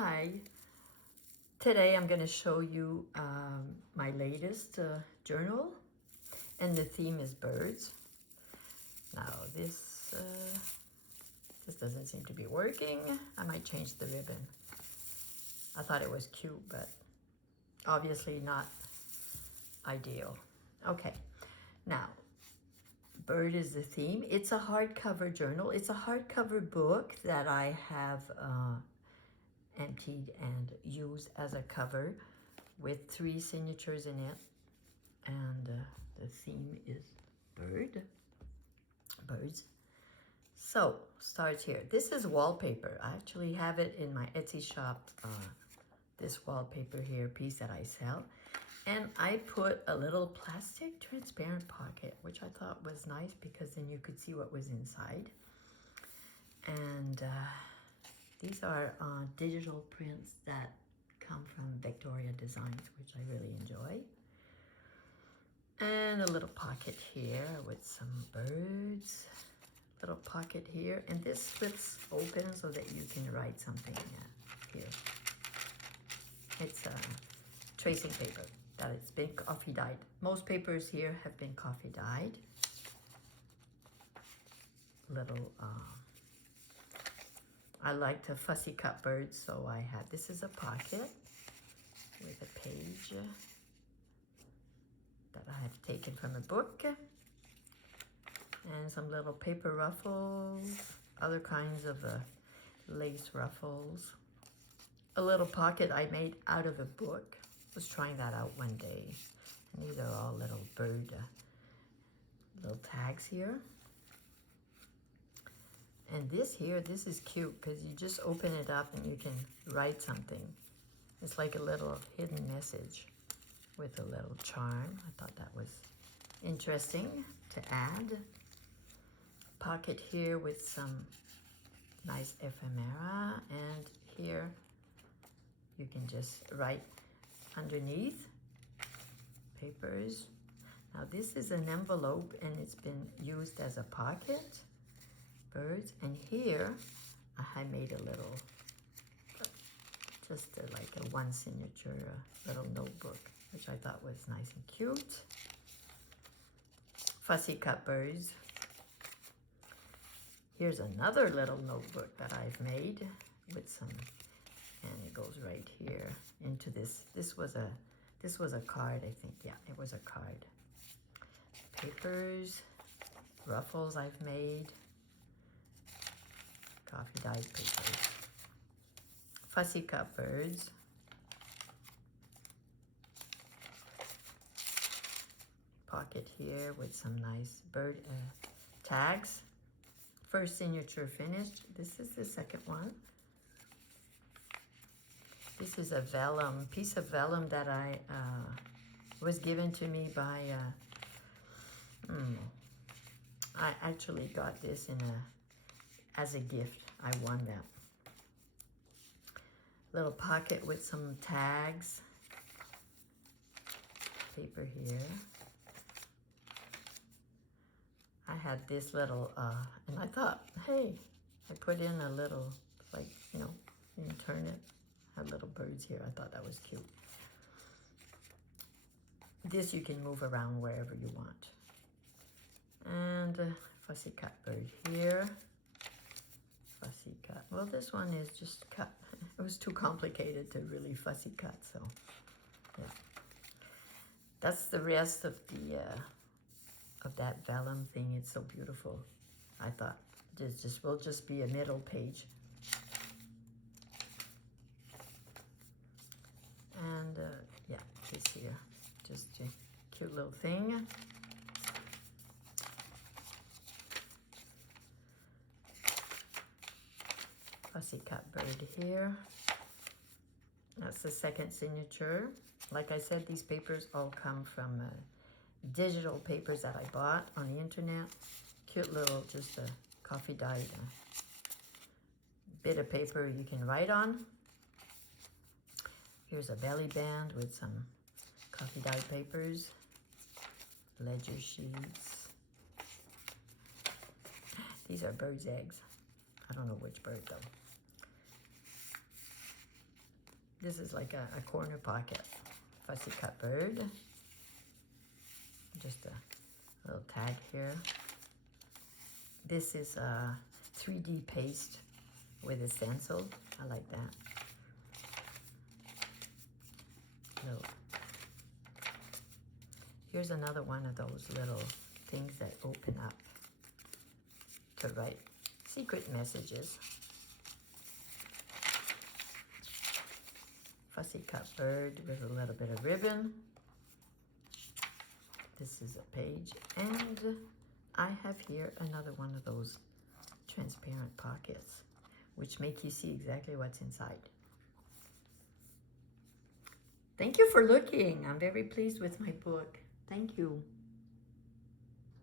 Hi, today I'm going to show you my latest journal, and the theme is birds. Now this doesn't seem to be working. I might change the ribbon. I thought it was cute, but obviously not ideal. Okay, now bird is the theme. It's a hardcover journal. It's a hardcover book that I have emptied and used as a cover with 3 signatures in it, and the theme is birds. So starts here. This is wallpaper. I actually have it in my Etsy shop, this wallpaper here piece that I sell, and I put a little plastic transparent pocket, which I thought was nice because then you could see what was inside. And these are digital prints that come from Victoria Designs, which I really enjoy. And a little pocket here with some birds. Little pocket here. And this splits open so that you can write something here. It's tracing paper that it's been coffee dyed. Most papers here have been coffee dyed. Little I like to fussy cut birds, so I have, this is a pocket with a page that I have taken from a book, and some little paper ruffles, other kinds of lace ruffles. A little pocket I made out of a book. I was trying that out one day. And these are all little bird, little tags here. And this here, this is cute because you just open it up and you can write something. It's like a little hidden message with a little charm. I thought that was interesting to add. Pocket here with some nice ephemera, and here you can just write underneath papers. Now this is an envelope and it's been used as a pocket. Birds, and here I made a little, just like a one signature little notebook, which I thought was nice and cute. Fussy cut birds. Here's another little notebook that I've made with some, and it goes right here into this. This was a card, I think. Yeah, it was a card. Papers, ruffles I've made. Coffee dyed papers. Fussy cut birds. Pocket here with some nice bird tags. First signature finished. This is the second one. This is a vellum, piece of vellum that I was given to me by, I actually got this as a gift. I won that. Little pocket with some tags. Paper here. I had this little, and I thought, hey, I put in a little, like, you know, you can turn it. Had little birds here. I thought that was cute. This you can move around wherever you want. And a fussy cut bird here. Fussy cut. Well, this one is just cut. It was too complicated to really fussy cut, so yeah. That's the rest of the of that vellum thing. It's so beautiful. I thought this will just be a middle page. And yeah, this here, just a cute little thing. Fussy cut bird here. That's the second signature. Like I said, these papers all come from digital papers that I bought on the internet. Cute little, just a coffee dyed bit of paper you can write on. Here's a belly band with some coffee dyed papers. Ledger sheets. These are bird's eggs. I don't know which bird though. This is like a corner pocket. Fussy cut bird. Just a little tag here. This is a 3D paste with a stencil. I like that. Little. Here's another one of those little things that open up to write secret messages. Fussy cut bird with a little bit of ribbon. This is a page, and I have here another one of those transparent pockets, which make you see exactly what's inside. Thank you for looking. I'm very pleased with my book. Thank you.